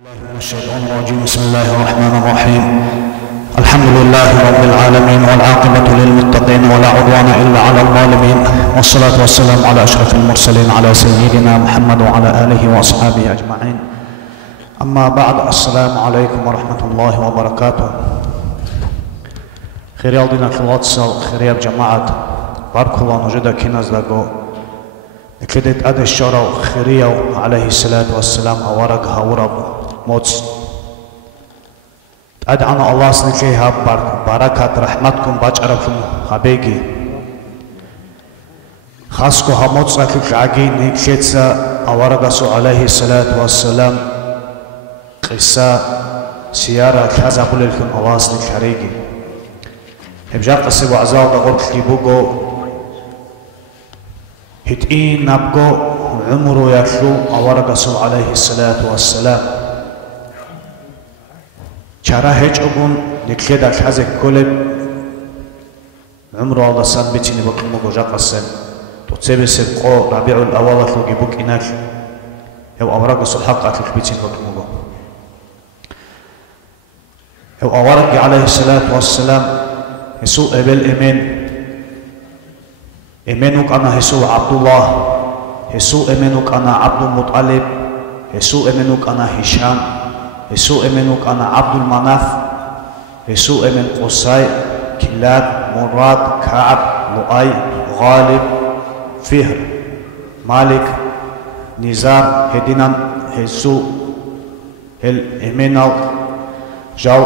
من الشيطان الرجيم. بسم الله الرحمن الرحيم. الحمد لله رب العالمين والعاقبة للمتقين ولا عدوان إلا على الظالمين، والصلاة والسلام على أشرف المرسلين على سيدنا محمد وعلى آله وأصحابه أجمعين. أما بعد، السلام عليكم ورحمة الله وبركاته. خير يالدينا كلاتسال خير جماعة باركولان وجدا كناز داغو كدت أدى الشارع خيريو عليه الصلاة والسلام أورق هورب موت أدعنا الله سنكيها بركات رحمتكم باجركم هبيجي خاصكو هموت ساكك عجي نكيتسا أورق عليه الصلاة والسلام قصة سيارة كذا بللكم الله سنكريجي هبجاق قصة وعزال دغور كيبوغو هتئين نبغو عمره يخلو أورق عليه الصلاة والسلام چرا هیچ اون نکلید الحزق کلب عمره الله سن بتینی بکن مگوجا قسم تو تبصر قو ربيع الأول خلقي بك إنك هو أورق الحق أكلك بتين بكن مگو هو أورق عليه الصلاة والسلام يسوع أبل إيمان إيمانك أنا يسوع عبد الله يسوع إيمانك أنا عبد المطلب يسوع إيمانك أنا هشام يسوع إيمانك أنا عبد المناف يسوع إيمان قصي كلاب مراد كعب لؤي غالب فهر مالك نزار هدينان يسوع الإيمان جو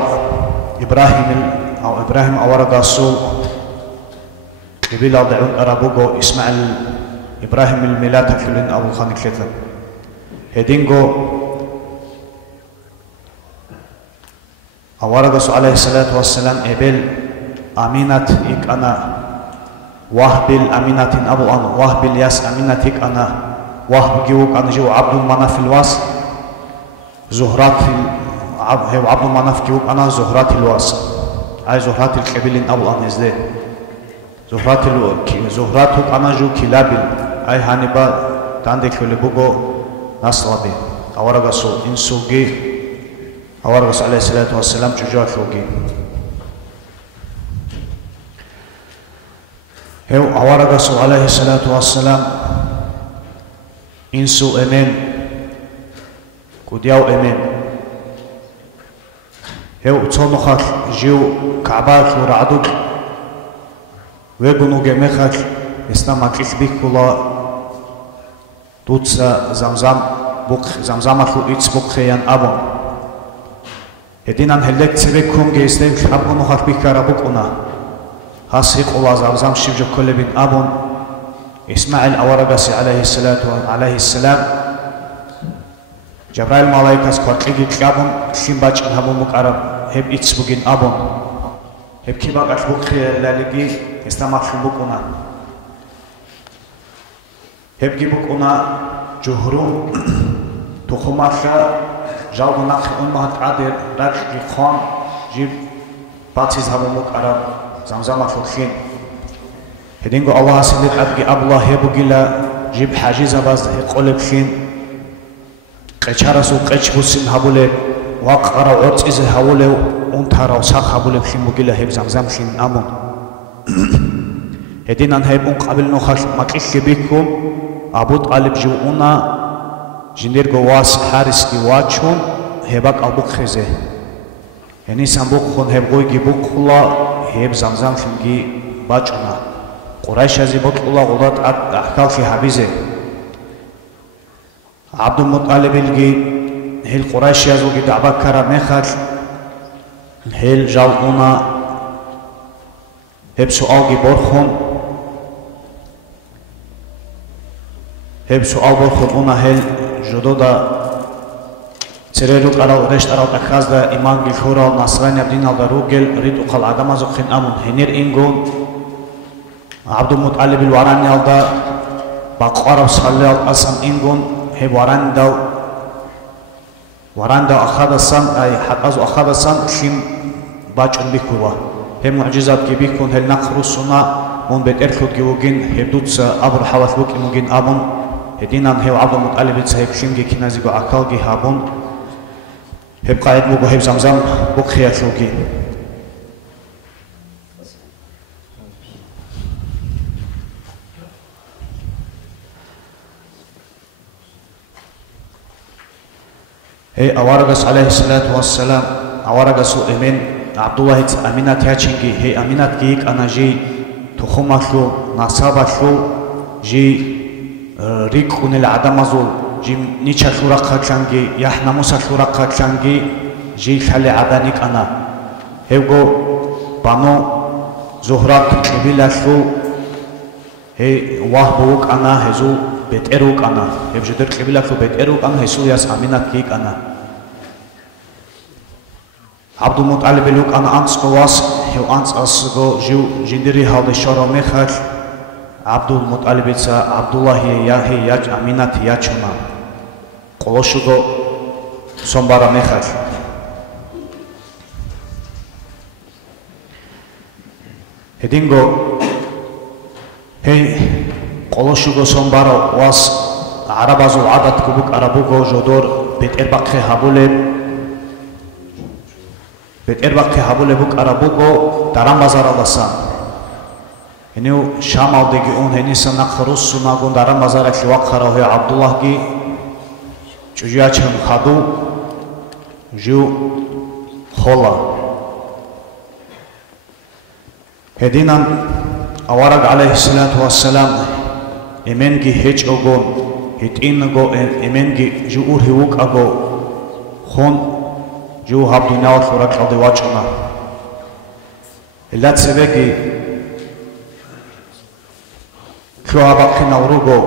إبراهيم أورق السوق قبيل الضعون أرابوغو إسماعيل إبراهيم الميلاد كلين أبو خان كليتر هدينغو أورغس عليه الصلاة والسلام إبل أمينة إك أنا وهب الأمينة أبو أنا وهب الياس أمينة إك أنا وهب جيوك أنا جو عبد المناف الواس زهرات هو عبد المناف جيوك أنا زهرات الواس أي زهرات الكبيلين أبو أنا إزدي زهراتك أنا جو كلابل أي هانبا تاندك لبوغو نصلبي أورغس إنسوغي أورغس عليه الصلاة والسلام جوجا فوقي هو أورغس عليه الصلاة والسلام إنسو أمين كودياو أمين هو تصنخك جيو كعبات ورعدوك ويقولوا جميعك إسلامك إخبيك كلا توتس زمزم بوك زمزمك إتس بوك خيان أبو هدينان هلك تبكم جيستين خبرو مخاك بكرة بكونا هاسيق الله زمزم شبج كل بن أبون إسماعيل أورغسي عليه السلام جبرائيل ملايكة سكواتلي كابون خيم باج هبو مكرب هب إتسبوجين أبون هب كيباك أخبوك لالجي إسلامك بكونا هب كيبكونا جهرو تخماشا جاوب نخ أمها تعدل رجل خان جيب باتيز هبو مكرب زمزم فخين هدينغو الله سيد أبجي أبله يبغيلا جيب حاجز باز قلب خين قشارسو قش بوسين هبوله وقرا عطز هبوله أنتارا وساق هبوله خين بغيلا هب زمزم خين أمون هدينان هب قبل نخش مكيش بيكم أبو طالب جوونا جندرغو واس حارس ديواتشون هباك أبوك خزه يعني سامبوك خون هبغوي جيبوك خلا هب زمزم فينجي باجونا قريش هذي بطلوا غلط أحكال في حبيزه عبد المطلب الجي هل قريش يزوج دعبة كرامخر هل جاونا هب سؤال جبرخون هب سؤال برخون أنا هل جدودا تريلوك على رشت على أخذ إيمان جفورا نصراني بدين على روجل ريد وقال عدم زخين أمون هنير إنجون عبد المطلب الوراني على بقارة صلى الأسم إنجون هي وراندا أخذ السن أي حتى أخذ السن خيم باج بيكوا هي معجزات كبيكون هل نخرج سنا من بيت إرخود جوجين هبدوت أبر حوث بوك إموجين أمون هدينا هي عبد المطلب تسهيك خيم جي كنازيجو أكال جي هابون هب قاعد مو هب زمزم بخيا شوكي هي أوارغس عليه الصلاة والسلام أوارغس إمين عبد الله أمينة ياتشينجي هي أمينة كيك أنا جي تخمشلو نصابشلو جي ريكون العدمازو جي نيشا شورقة شانجي يحنا موسى شورقة شانجي جي خالي عدانيك أنا هيغو بانو زهرات قبيلاشلو هي وahbوك أنا هزو بيتيروك أنا هبجدر قبيلاشلو بيتيروك أنا هسو ياس أمينة كيك أنا عبد المطلب لوك أنا أنس قواس هو أنس أصغو جو جندري هالي شارع مخال عبد المطلب يتسا عبد الله ياهي ياج أمينة ياجونا قلوشغو سنبارا مخال هدينغو هي قلوشغو سنبارا واس عربازو عدد كبوك عربوغو جودور بيتربقه هابولي بيتربقه هابولي بوك عربوغو دارام بازار اللسان هنيو شامال ديگي اون هنيسا نقروس سناغون دارام بازار اكي وقخارا هي عبد الله گي چوجياچن خادو جو خولا هدينان أوارق عليه الصلاة والسلام إمنجي هيج أغون هيتين أغو إمنجي جو هيوك أغو خون جو هاب دنيا وثورك لدي واجهنا إلا تسبقي كو أبقنا وروغو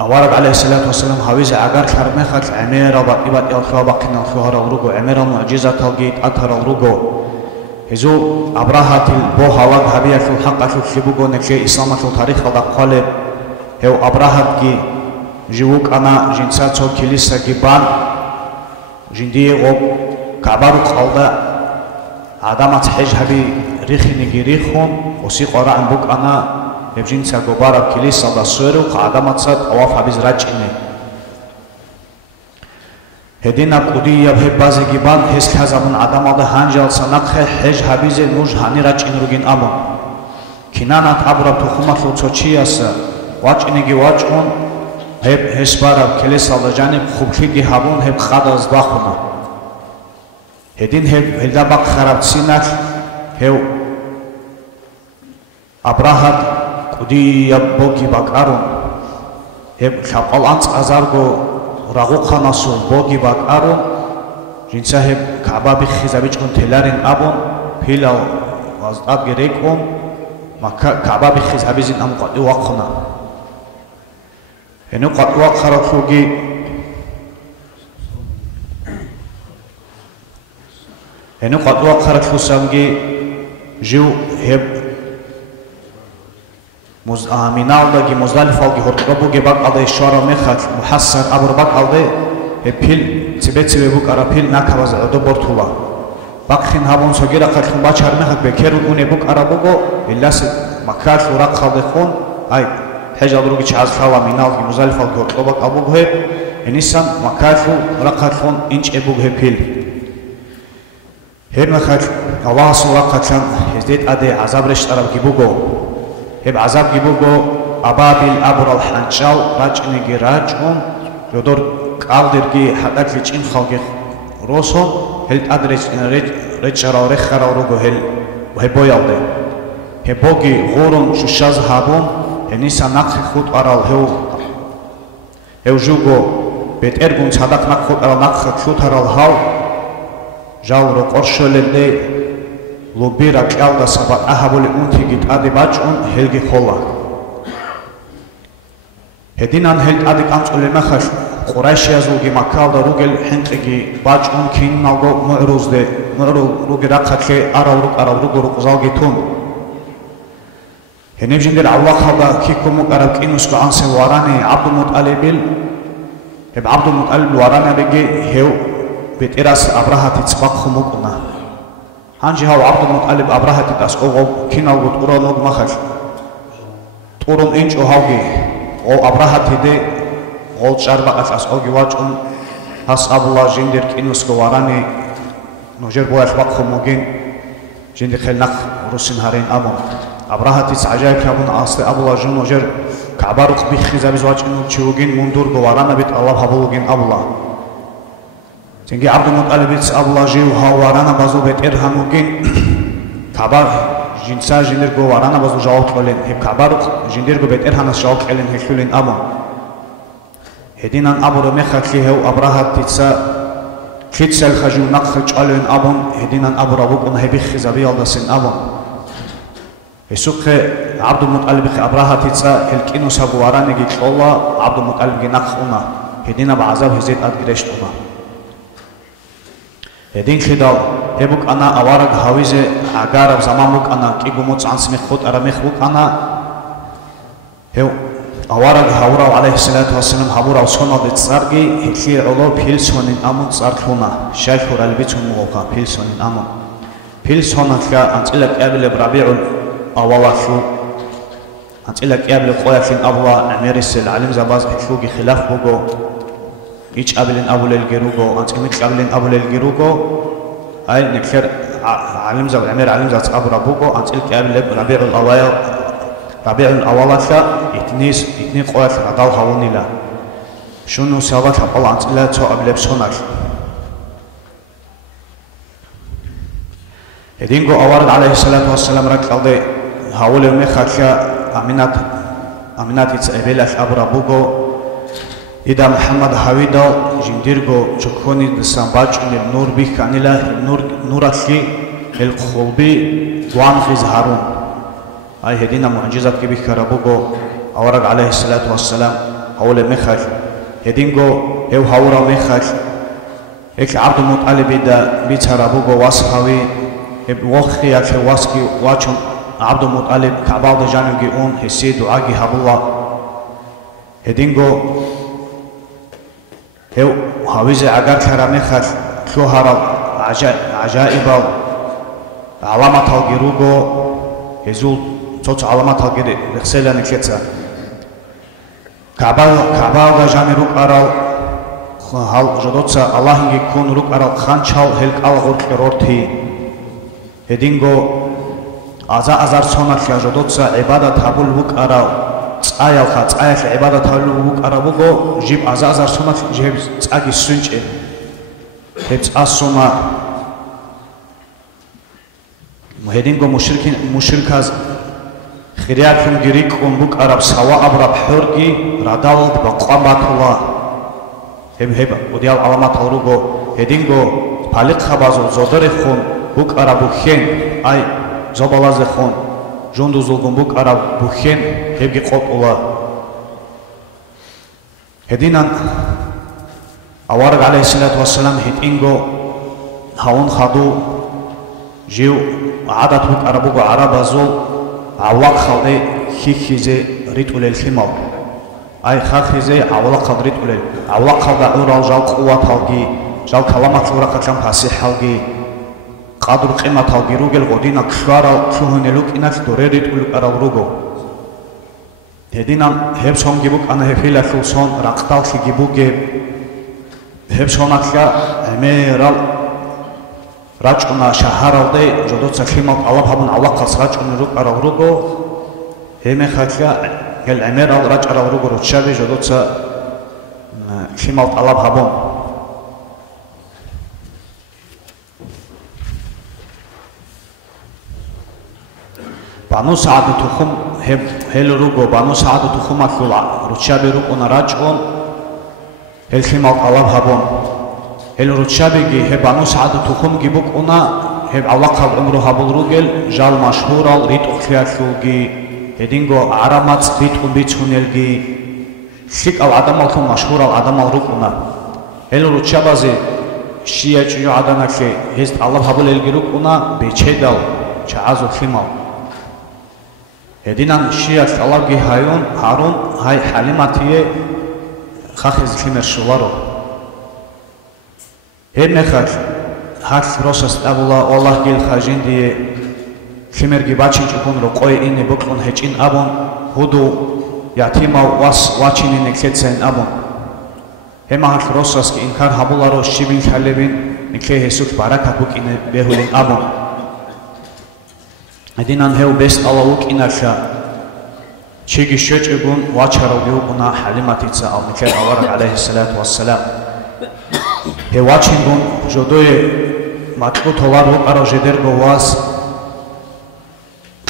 أوارق عليه الصلاة والسلام هاويزة أغار كارمخات عميرا بطيبات يالكو أبقنا وثورا وروغو عميرا معجزة تلقيت أطهر وروغو هزو أبراهات البوها وغهبية في الحق في الشبوغو نكي إسلامة في تاريخ الأقالب هو أبراهات جي جيوك أنا جنساتو كيليسا جيبان جندي غو كعبارو قلدا عدامات حج هبي ريخي نجي ريخون وسيق ورعن بوك أنا يبجنسا غبارا كيليسا دا سويرو عدامات سات أواف هبيز راجعني هدينا قدي يبهب بازي جبان هس كازمون عدم الله هنجال سنقه حج هبيز نوج هني راجين روجين أمون كنانات عبر تخمة لوتشياس واجنيجي واجون هب هسبارا كليس الله جانب خوبكيجي هبون هب خداز باخونا هدين هب هلدابق خراب سينك هو أبراهات قدي يبوكي باكارون هب خبال أنت أزارغو رغوقا ناسو بوغي باك أرون جنساهب كعبابي خيزابيجكون تلارين أبون بيلاو وازداد جريكون ما كعبابي خيزابيزين أم قد يوقنا هنو قد يوقنا رخوغي هنو قد يوقنا رخوسانجي جو هب مينالداگي مزدلفالگي هورتقابوگي باق алде шора мехат муҳассар абр бак алде пил цибе бук ара пил накаваз одо бортула бак хин ҳабон согира қатхун бачар мехат бекеру уне бук ара буго иллас макар шура қалде хун ай ҳежалруги чаз хала миналги музалифалги хортqabak абуг he ениsan макар шура қатхун инч ebug he pil he мехат аллаҳ сура қатхан ҳездет аде азаб рештараб гибуго هب عذاب جيبوغو أبابيل أبر الحنشال راجنيجي راجون يدور قالدرجي حدك لجين خالق روسون هل أدرج رجرا رخرا روغو هل وهبويالده هبوغي غورون شوشاز هابون هنيسا نقخ خود أرال هو جوغو بيت إرغون صدق نقخ خود أرال نقخ خود أرال هاو جاو رو قرشولده لوبيرا كالدا سبا أهبولي أنتيجيت أدي باجون هلجي خولا هدينان هلد أدي كانت أولمخش قريش يزوجي مكالدا روجل حنتجي باجون كين نالجو معروز ده روجي رقة أراو روج زالجي تون هنيجندر الله خدا كيكم قرب كينوس كأنس واراني عبد المطلب هب عبد المطلب واراني بيجي هو بتراس أبراهة تسبق خموكنا هنجي هاو عبد المطلب أبراهة تسقو كينال وتقرون مخش تقرون إنش وهاوجي أو أبراهة تدي غول شربا أساس أوجي واجون هس أبولا جندر كينوس كواراني نوجر بويخ وقخو موجين جندر خيل نخ روسين هارين أمون أبراها تيس عجائب كابون أصل أبولا جون نوجر كعبارق بيخي زابيز واجون تشوجين مندور كوارانا بيت الله هبولوجين أبولا تنجي عبد المطلب بيت أبولا جيو هاوارانا بازو بيت إرهاموجين كعبار جنسا جندر كوارانا بازو جاوت قلين هب كعبارق جندر كو بيت إرهانس جاوت قلين هشولين أمون هدينا أبو رميخك ليه أبراها تيسا كيتسل خجو نقخ جالين أبون هدينا أبو ربوك هبيخ زبي الدسين أبون يسوق عبد المطلب أبراها تيسا الكينو سبواراني جيت الله عبد المطلب نقخنا هدينا بعذاب هزيد أدقرشتنا هدين خدال هبوك أنا أوارق هاويزة عقارب زمانك أنا كيقوموت عن سميخوت أرميخوك أنا هو أوارق هاورا عليه الصلاة والسلام هاورا وسونا دتسارجي هكلي علو بيلسونين أمون ساركونا شايفور البيتون موقع بيلسونين أمون بيلسونا كا أنتلك قبل بربيع أولا شو أنتلك قبل قوافين أبوا أميرسل علم زباز هكلوجي خلاف بوجو إيش قبلين أول الجروجو أنتلك قبلين أول الجروجو أي نكر علم زب أمير علم زب أبو ربوجو أنتلك قبل ربيع الأوائل ربيع الأول اتنين قوات غداو هوني لا شنو سوات الله أنت لا تو قبل بسونك هدينغو أورد عليه الصلاة والسلام رك قضي هاول مخاكا أمينات يتسأبيلك أبو ربوغو إذا محمد هاويدو جنديرغو جوكوني دسامباج النور بيك كانيلا نور أخي القلبي وان غيز هارون هاي هدينا معجزة كبير كربوغو أورق عليه الصلاة والسلام هول مخاج هدينغو هو هورا مخاج إك عبد المطلب دا بيت كربوغو واسخاوي وخي يكفي واسكي واتشون عبد المطلب كعباد جانوغي اون هسي دعاقي هبولا هدينغو هو هاويزي عقار كرا مخاج كوهارا عجائب علامة الجروغو هزول صوت علامات هالجري رخسيلا نكتة كعبال جامي روك أرال هال جدوتسا الله يكون روك أرال خانشال هلك على غرق رورتي هدينغو أزار سونا في جدوتسا عبادة هبول روك أرال تأيل خا تأيل عبادة هبول روك أرال بوجو جيب أزار سونا في جيب تأجي سنج هبت أسونا هدينغو مشركاز خيرياتهم جريكم بوك أرب سوا أبرب حرقي ردال بقامات الله هب وديال علامات الروجو هدينغو بالغ خبازو زودر خون بوك أرب بخين أي زبالاز خون جندو زلقم بوك أرب بخين هبجي قط الله هدينا أوارق عليه الصلاة والسلام هدينغو هون خدو جيو عادت بوك أربوغو عرب زول عولاق خالدي خيخيزي ريتولي الخيمال أي خاخيزي عولاق خالد ريتولي عولاق خالد عورال جال قوات هالجي جال كلامات لورا كلام حاسي هالجي قادر قيمة هالجي روغل غودينا كشارال كهونيلوك إناك دوري ريتولوك أرال روغو هدينا هبسون جيبوك أنا هفيلا فلسون راقتال خي جيبوك هبسونك أميرال راجعنا شهر الدي جدود سخيمات الله بحبون الله قص راجعنا روك أرى روكو هم خاتيا العمير على راجع على روكو رتشابي جدود سخيمات الله بحبون بانو سعادة تخم هل روكو بانو سعادة تخم أكل رتشابي روكو نراجعون الخيمات الله بحبون هل رتشابيجي هب عنو سعادة تخم جيبوك أنا هب علاقة عمره هبل روجل جال مشهور ريت أخياتلوجي هدينغو عرامات بيت بيتونيلجي سيك أو عدم الكم مشهور العدم الروكنا هل رتشابازي شيء جو عدنا كي هست الله هبل الجروكنا بيتشدال شعازو خيمال هدينا شيء الله جي هارون هاي حليماتيه خاخز خيمر شوارو هم خاك هاك روسس أبولا الله جل خاجين دي خمر جباتشين يكون رقوي إني بكون هجين أبون هدو يتيما واس واتشين نكتسين أبون Hema Rosas ki inkar habularo shibin khalebin nikhe hesuk barakat bukine behulin abon. Edinan heu best Allah ukinasha chigi shochebun wacharo biukuna halimatitsa al nikhe awarak alayhi salatu wassalam. He wachingun jodoye matku tovaru aro jedergo was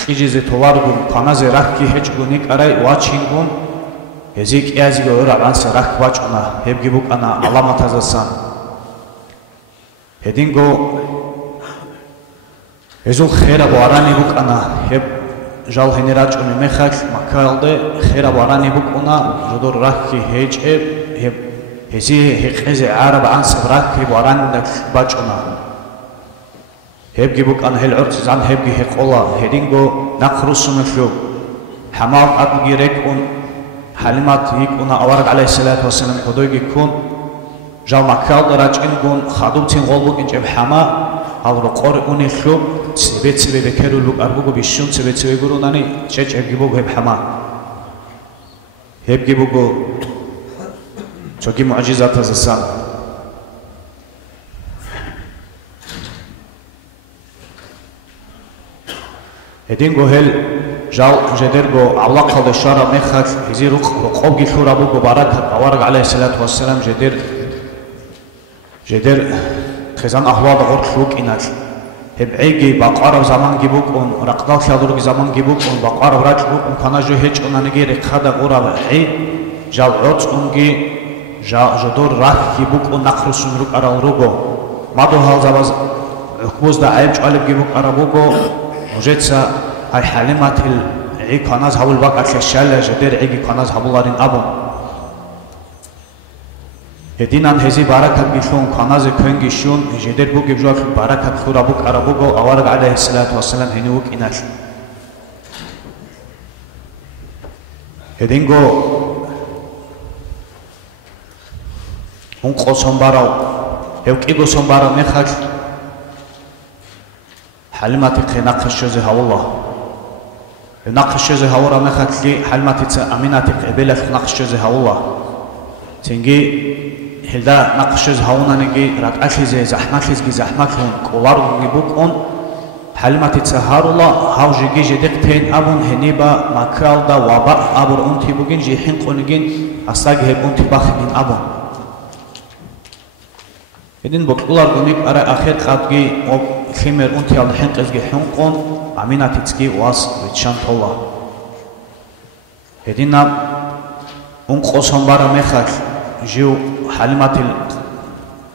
ijize tovaru panaze rakki hechgunik aray wachingun Ezik yazgi öğrense rakvaçuna hep gibuk ana alamat azasan. Hedingo ezul khera bu arani buk ana hep jal heneraç umi mekhaç makalde khera bu arani buk ona jodur rakki hec hep hezi hekeze arab ans rakki bu arani da baçuna. Hep gibuk ana hel urts zan hep gi heqola hedingo naqrusunu şu hamal at girek on Halimat yikuna awarak alayhi salatu wassalam kodoygi kun jal makal darachkin gun khadum tin golbuk injeb hama avro qor uni khub tsebe bekeru luk arbugo bishun tsebe gurunani chech egibugo heb hama heb gibugo choki mu'jizat azasan edingo hel Jal jedergo Allah kaldı şara mekhaç hiziruk qobgi khurabu go barakat awarak alayhi salatu wassalam jeder khizan ahwad gortluk inat heb'igi baqara zaman gibuk on raqdal shadur zaman gibuk on baqara rajbuk on kanajo hech onanigi reqada qurab jal rots ongi jodur rak gibuk on naqrusun ruk aral rugo madu hal zavaz hukmuzda ayb alib gibuk arabugo ojetsa Ay halimatil kanaz havul bakat şelle jeder igi kanaz havularin abon. Edinan hezi barakat gishun kanaz köngi shun jeder bu gibjak barakat khurabuk arabugo awarak alayhi salatu wassalam henuk inash. Edingo unqo sombaraw hevqigo sombaraw mekhaç halimati qinaq shoze havullah نقشة هورا مخاتلي حلمتي أميناتك قبلة نقشة هورا تنجي هلدا نقشة هونا نجي ركعتي زي زحمة هون كولار نجيبوك حلمتي هارولا هاو جيجي جدقتين أبون هنيبا مكال دا وباء أبور أنتي بوجين جيحين قونجين أستاج هب أنتي باخدين أبون إذن بقولار قنيك أرى آخر قابجي أو خمر أنتي على حين قزجي حنقون Aminatitski was Richan Tola. Edina unqo sombara mekhaç jiu halimatil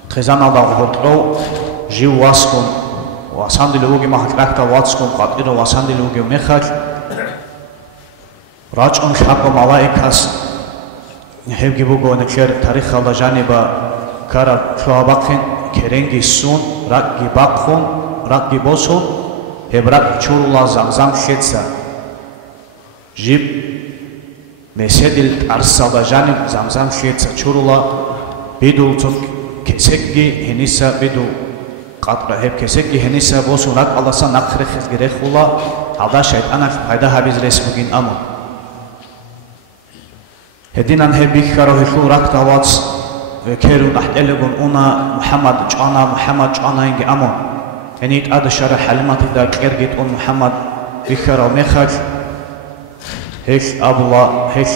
qizanada hortlo jiu waskon wasandilugi mahakrakta watskon qatiro wasandilugi mekhaç rachon khaqo malaikas hevgibugo nekher tarikh alda janiba kara chuabaqin kerengi sun raqgi baqon raqgi boso Hebrak çurula zamzam xetsa jib mesedil arsada janib zamzam xetsa çurula bidul tuk kesekgi henisa bidu qatra heb kesekgi henisa bosu rak alasa naqre xizgerexula alda şeytanak fayda habiz resbugin amu hedinan hebik karo hixu rak tawats ve kerun ahtelegun una Muhammad çana ingi amu Enit adı şara halimati da kergit on Muhammad bikara mekhaç hek abula hek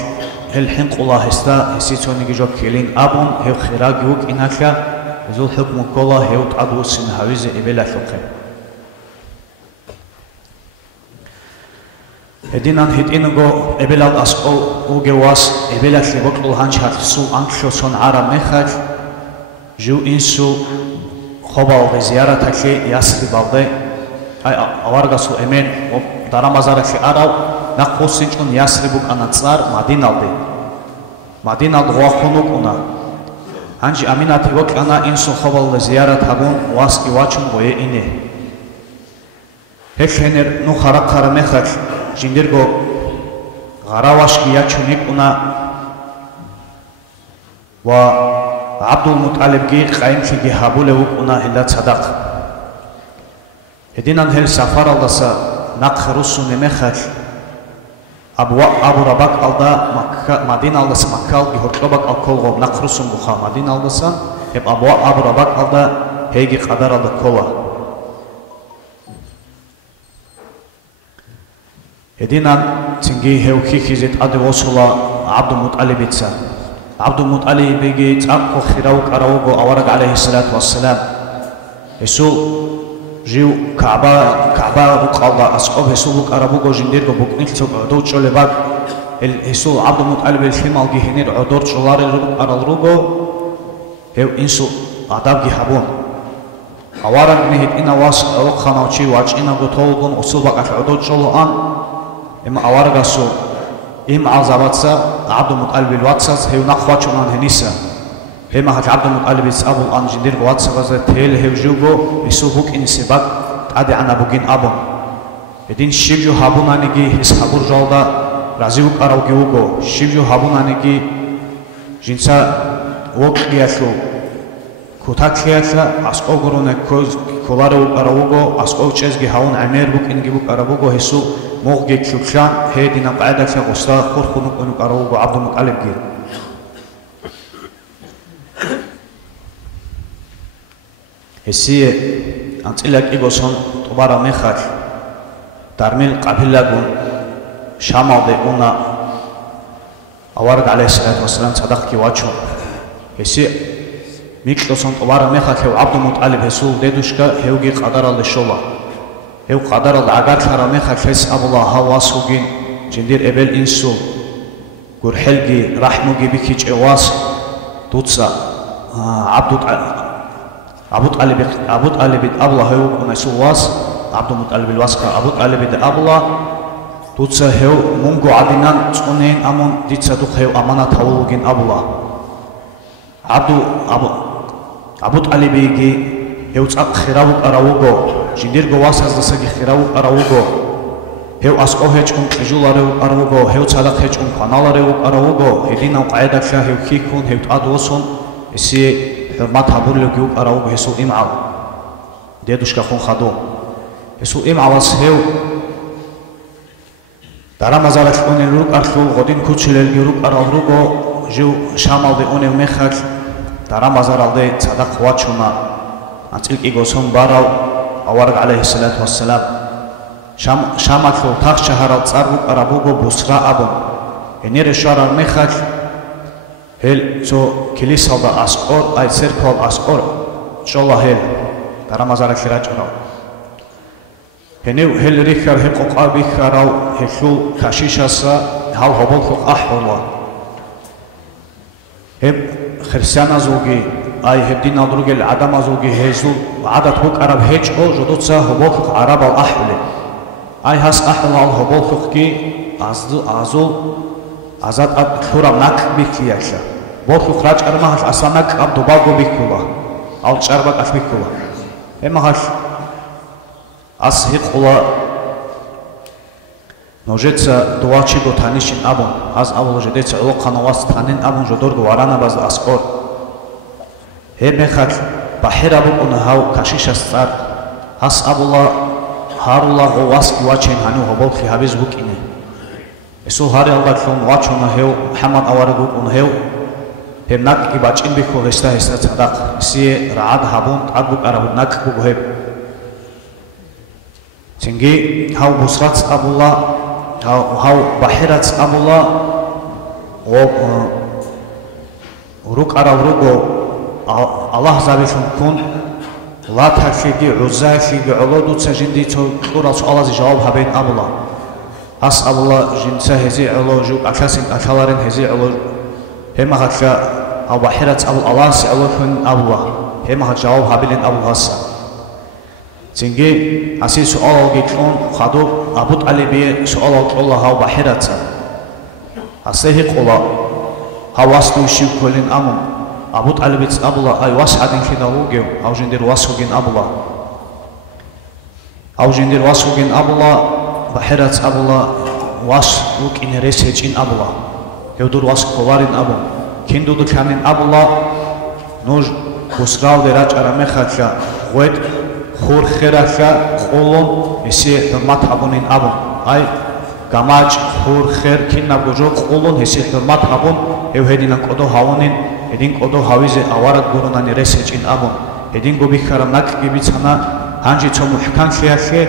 hel hinqula hesta hesitsoni gijok kelin abun hek khirag yuk inaka zul hukmu kola hewt adu sin havize ibela fuqe Edinan hitinugo ibelal asqo ugewas ibela shibokul hanchar su anksho son ara mekhaç ju insu Хобал зияратаки ясри балде ай аваргасу эмен дарамазараки арав нақосинчун ясри бук анацар Мадинал гуахунук уна анжи аминати вок ана инсу хобал зиярат хабун васки вачун гое ине Хехенер ну харакара мехач жиндерго гаравашки ячуник уна ва Abdul Muttalibgi qaymchigi habuleuk una hillat sadaq. Hedinan hel safar aldasa naq rusun mekhaç Abu Rabak alda Madina aldası Makkal gihortlobak alkolgo naqrusun buxa Madina aldasan hep Abu Rabak alda heygi qadar alda kola. Edinan tingi hevki kizit adi osula Abdul Muttalibitsa. Abdul Muttalibigi tsaqo khiraw qarawgo awarag alayhi salatu wassalam. Esu jiu Kaaba uqalda asqob esu qarabugo jindirgo bukniltso docholebak esu Abdul Muttalib el-Khimalgi hinir odor cholare aralrugo hev insu adabgi habon. Awarag nihit ina was oqanawchi wachina gotolgon usulba qadod choloan ema awargasu im azavatsa Abdul Muttalib el-Watsas hev naqwachunan henisa Hema hat Abdul Muttalib Abu Anjindir Watsavaza tel hevjugo isubuk inisebak adi anabugin abon. Edin shivju habunanigi his habur jalda raziu qarawgiugo shivju habunanigi jinsa wokliatlu kutakliatla asqogurone koz kolaru qarawugo asqovchezgi haun amerbuk ingibu qarabugo hisu moqge kluklan hedina qaidakla qosta khurkhunu qunu qarawugo Abdul Muttalib gi Hesiye antilak igoson tobara mekhat tarmil qabilagun shamalde una awarg alayhi salatu wassalam sadaq ki wacho hesiye mikloson tobara mekhat hev Abdul Muttalib hesul dedushka hevgi qadaralde shola hev qadaralde agar khara mekhat hes abullah hawasugin jindir ebel insu gurhelgi rahmugi bikich ewas tutsa Abu Talib Allah hew unasuwas Abdul Muttalib el-Wasqa Abu Talib Allah tutsa hew mungo adinan tsunen amon ditsa du hew amana tawugin Allah Abu Talib gi hew tsaq khirawu qarawugo jindirgo wasaz dasagi khirawu qarawugo hew asqo hechun qijulare qarawugo hew sadaq hechun kanalare qarawugo hedina qaida kha hew khikun hew adosun esi Hürmat haburlu giu qarawugo hesu im'al dedushka khun khadu hesu im'awas hew dara mazarat onen ruk arlu godin kuchilel giu qarawrugo jiu shamalde onen mekhak dara mazaralde sadaq wachuna antilki goson baraw awarg alayhi salatu wassalam shamaklu taq shaharal tsarru qarabugo busra abon enere sharar mekhak hel so kilisalda asqor ay serkol asqor shola hel daramazara khirachora henev hel rikhar he qoqabi kharaw helu kashishasa hal hobol qoq ahwala heb khristiana zogi ay hebdin adrugel adam azogi hezu adat hok arab hechqo jodotsa hobol qoq arab al ahwle ay has ahwal hobol qoq ki azul azat ab khuram nak bikliyasha Borxu xraç armahal asanak abdubago bikula al çarbak afbikula emahal as hiqula nojetse duachi go tanishin abon az avoloje deca oqanawas tanin abon jodorgo varana baz asqor emahal bahirabu unhaw kashishas tsar has abula harula gowaski wachen hanu hobolxi haviz bukine eso hari albatlon wachona hew Muhammad awaragu unhew Hemnak ki bacin bikho hesta sadaq sie raad habun abu qarab nak buheb Tingi haw busrat abullah haw bahirat abullah ruk arawrugo Allah zabishun kun la tafigi uzafigi uludu tajindi to quras Allah jawab haben abullah as abullah jinsa hezi uluju akasin akalarin hezi uluju hema hakka abahirat Allah sa'alun Allah hema hak jawab habilin Allah sa Tingi asi sual gitlon khadu Abu Talib sual Allah abahirat asehi qula hawastu shukulin amun Abu Talib Allah ay washadin khidawuge aw jindir wasugin Allah bahirat Allah was ukin resecin Allah Hevdur was kovarin abu, kindu dukanin abula, nuj kusrav de rach aramekhacha, wet khur khiracha, qolon isi hurmat abunin abu, ay Gamaç, Hur, Xer, Kinna, Gojo, Qulun, Hesi, Hürmat Habun, Evhedinan Kodo Havonin, Edin Kodo Havize, Avarak Gurunani Resecin Abun, Edin Gobi Karanak Gibitsana, Hanji Tomu Hkan Khiaxe,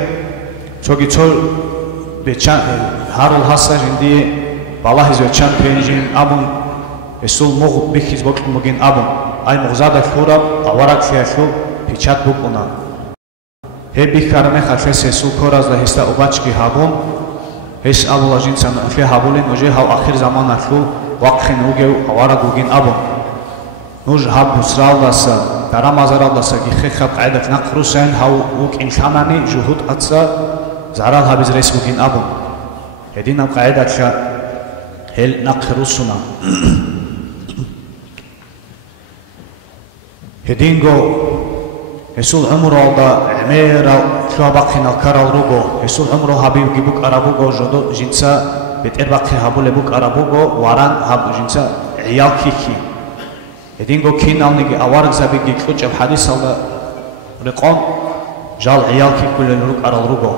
Çogi Çol, Beçan, Harul Hassa Jindi, Balahiz Beçan Penjin Abun, Esul Muğ Bikiz Bokmugin Abun, Ay Muğzada Khurab, Avarak Khiaxu, Pichat Bukuna. Hebi Karame Khafes Esul Korazda Hesta Ubachki Habun, Es Abulajin San Fe Habulin, Oje Hav Akhir Zaman Akhu, Waqhin Uge, Avarak Ugin Abun. Nuj Hab Husraldasa, Taramazaraldasa, Gikhab Qaidat Naqrusen, Haw Uk Inhamani, Juhud Atsa, Zaral Habiz Resbugin Abun. Edina Qaidat Hel Naqrusuna. Hedingo Esul Umro alda Emera Khawabaqin al-Karal Rugo, Esul Umro Habib Gibuk Arabugo, Jodo Jinsa, Beterbaqi Habulebuk Arabugo, Waran Habu Jinsa, Iyal Kiki. Edingo Kinalnigi Awarg Zabigi Kuchab Hadis alda Riqon, Jal Iyal Kikul Ruk Aral Rugo,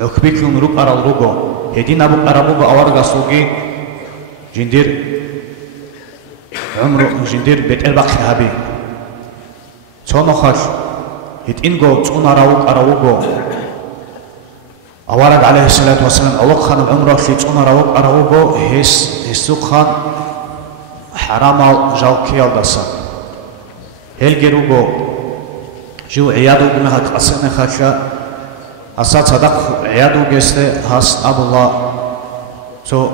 Ukbikun Ruk Aral Rugo, Edina Buk Arabugo Awargasugi, Jindir Umro Jindir Beterbaqi Habib. Sonokhal Ingo Tunarauk Araugo Awarag alayhi salatu wasalam Allah Khan Umrah li Tunarauk Araugo Hissukhan Haramal Jalkial Dasa Helgerugo Ju Iyadu Gumehak Asene Khasha Asad Sadak Iyadu Geste Has Abullah So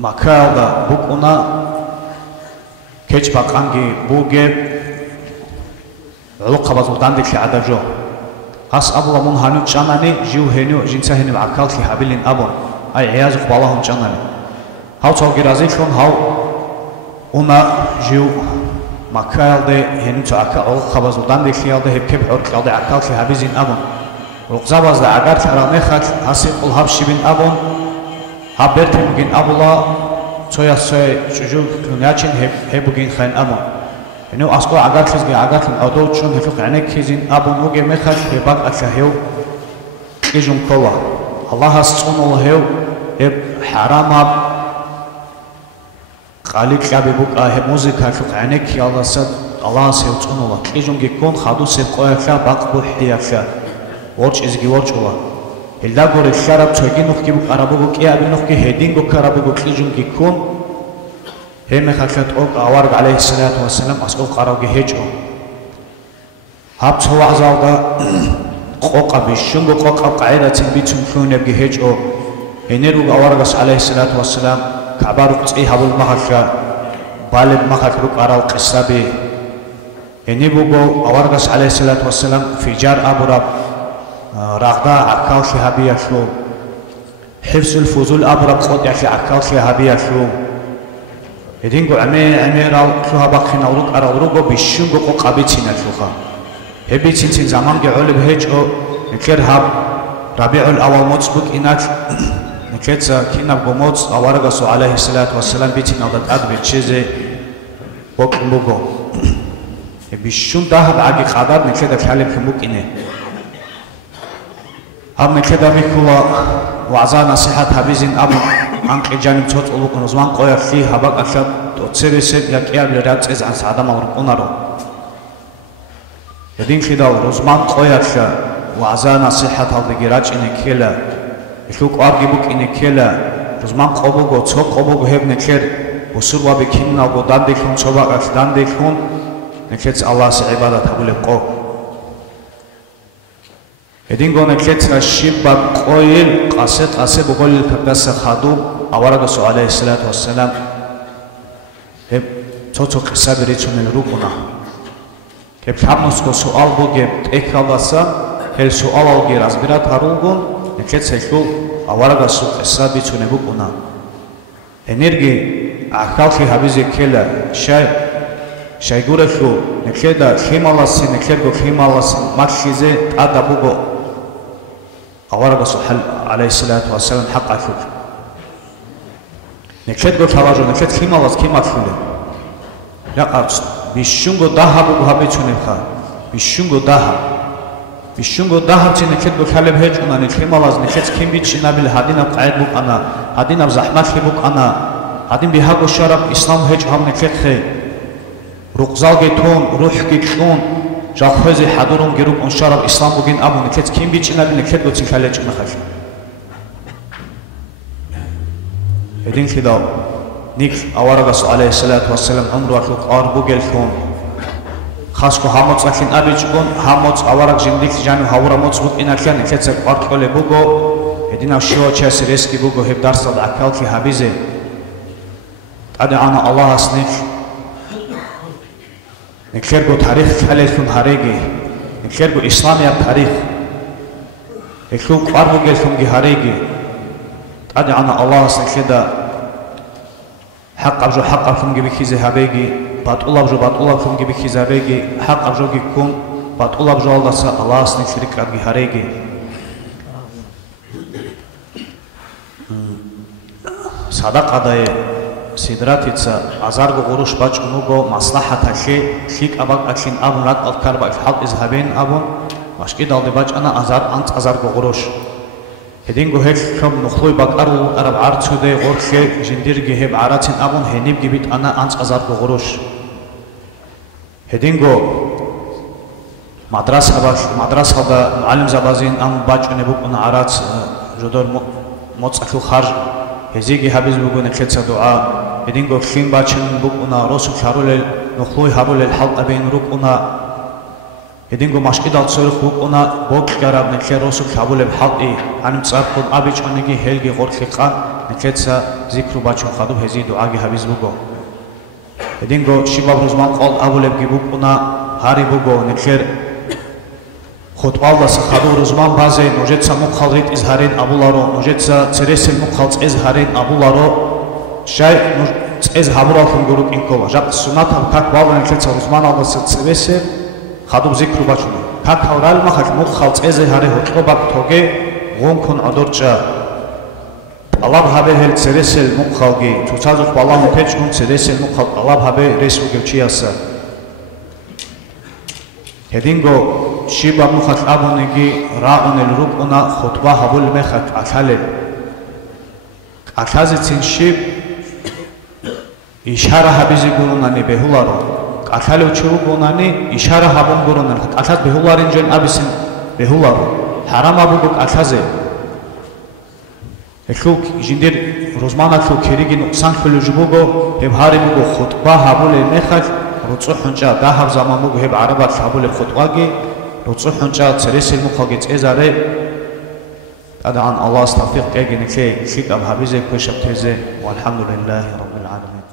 Makalda Bukuna Kechbakangi Buge Luqabaz Dandik Adajo. Has Abullah Munhanu Chanani, Jiu Henu, Jinsahin Akalki Habilin Abon. I Yazuk Balahun Chanani. How to Girazikon, how Una Jiu Makal de Henu to Akal, Kabaz Dandik, the Hip or Kalde Akalki Habizin Abon. Ruxabaz the Agat Aramechat, Hasib ul Habshibin Abon, Habertimgin Abullah, Soya Soy, Juju, Kunyachin, Hebugin Khan Abon. إنه أسقط عقاد خزج عقاد الأضواء شون هفوق عنك خزين أبو نوجي مخش بباق أشهيو إجم كوا الله سبحانه الله هب حرام أب قالك شعبي بوك هب موسيقى هفوق عنك يا الله سد الله سبحانه الله إجم جيكون خادو سبقوا يفشى باق بوحدي يفشى ورش إزجي ورش الله إلا قول الشرب تجي نخكي بوك عربو بوك يا أبي نخكي هدين بوك عربو بوك إجم جيكون هم خلفت أوق أوارق عليه الصلاة والسلام أسأل قراوج هجو هبت هو عزاودا قوقا بيشنغو قوقا قاعدة بيتم كون يبقى هجو هنيرو أوارق عليه الصلاة والسلام كعبارو قصي هبو المخشى بالب مخش روك أراو قصابي هنيبو أوارق عليه الصلاة والسلام في جار أبو رب راغدا عكاو شهابية شلو حفظ الفوزول أبو رب قد يعشي عكاو شهابية شلو Edingo Amiral Kuhabakhin Auruk Ararugo Bishungo Kabitina Fuha. Hebitsin Zaman Geolib Hejo, Kerhab, Rabiul Awamots book inat, Neketza Kinab Gomots, Awaragaso alayhi salatu wasalam beating out that Advent Cheze Bokmugo. A Bishun Dahab Agi Khadab, Nekeda Kalib Mukine. Hab Nekeda Mikula Wazana Sihat Habizin Abu. Anke Janim Tot Ulukon Uzman Koya Fi Habak Ashat Tsereset Yakiab Rats is as Adam or Unaro. Yadin Fidal Uzman Koya Wazana Sihat of the Girach in a killer. If you argue in a killer, Uzman Kobogo, Tokobo have Neker, Usurwa Bikin now go Dandikun Soba as Dandikun, Nekets Allah Saibada Tabuleko. Edingo Neketsa Shibba Koil, Kaset Asebogol Kabasa Hadu, Awaragasu alayhi salatu wassalam, Heb Toto Sabirichun and Rukuna. Heb Hamnosko Sualbo Geb Ekalasa, El Sual Giras Birat Harugun, Neketseku, Awaragasu Sabichun and Rukuna. Energi Akalki Habizi Kela, Shaigurafu, Nekeda, Himalas, Nekego Himalas, Makshize, Adabugo. Awaragasu alayhi salatu wassalam, Haqafuk. Neked got havajo, neked khimalas khimatfule. Yaqabs bishungo daha bu habechunekha. Bishungo daha. Bishungo dahabti nekhet bu kaleb hech una nekhem alaz nekhet kim bit shinabil hadin ab qaid bu ana hadin ab zahmat bu ana hadin biha go sharab islam hech ham nekhet khe ruqzal getun ruh getun jahfezi hadurun geruk on sharab islam bugin abu nekhet kim bit shinabil nekhet go tsikhalech nakhaf edin khida ник аварагас алейхиссалату вассалам умру ар бугел кон хаско хамоц акин абичгон хамоц авараг жиндик жани хаврамоц бук инакян кеце партқоле буго едина шо час рески буго хеб дарсад акал ки хабизе аде ана аллах асник некерго тарих халефун хареги некерго исламия тарих еклу қар бугел кон ги хареги аде ана аллах асник хеда حق أبجو حق أبكم جبي كيزة هبيجي بطول أبجو بطول أبكم جبي كيزة هبيجي حق أبجو جيكم بطول أبجو الله سا الله سنك شريك أبجي هريجي صدق أداي سيدرات يتسا أزارغو غروش باج أنوغو مصلحة تخي خيك أباك أكين أبون رات الكربا في حلق إذهبين أبون ماشكي دالدي باج أنا أنت أزارغو غروش هدينغو هيك كم نخلوي بقرو أرب عرض ده غرخة جندير جهب عراتين أبون هنيب جبيت أنا أنت أزار بغروش هدينغو مدرسة هذا معلم زبازين أم باج نبوك أنا عرات جدور موت أكل خارج هزيجي حبيز بقول نكتة دعاء هدينغو خين باجن بوك أنا رسول خارول نخلوي هارول الحلق أبين روك أنا هدينغو مشكلة دال صورخ بوك أنا بوك جرب نكير رسول كابول بحقي أنا متصرف كون أبيج أنجي هلجي غرخي قان نكتسا ذكر باشون خدو هزي دعاء حبيز بوكو هدينغو شباب رزمان قال أول بجي بوك أنا هاري بوكو نكير خطبة الله سخدو رزمان بازي نوجتسا مخالط إزهارين أبولارو نوجتسا ترسل مخالط إزهارين أبولارو شيء إزهامورا كنجروك إنكوا جاب سنات هم كاك باو نكتسا رزمان الله ستسويسه خادم ذكر باشون كاك هورال ما خاك مخالط إزهاري هطلبا توجي غونكون عدورجا الله بهابه هل ترسل مخالجي توتازوك بالله متجون ترسل مخالط الله بهابه رسو جلشياسا هدينغو شيبا مخالط أبونيجي راون الروب أنا خطبة هبول مخالط أكله أكازي تنشيب إشارة هبيزي قروناني بهولارو أكله وشو قروناني إشارة هبون قروناني أكاز بهولارين جن أبيسن بهولارو حرام أبوك أكازي اخوك جندير روزمانا خو كيريجي نقصان خلو جبوغو هب هاري بوغو خطبة هبول مخالط روتسو حنجا دهب زمان بوغو هب عربات هبول خطباغي روتسو حنجا ترسل مخالط إزاري أدعان الله استغفق كيجي نكي خيك أب هبيزي كوشب تيزي والحمد لله رب العالمين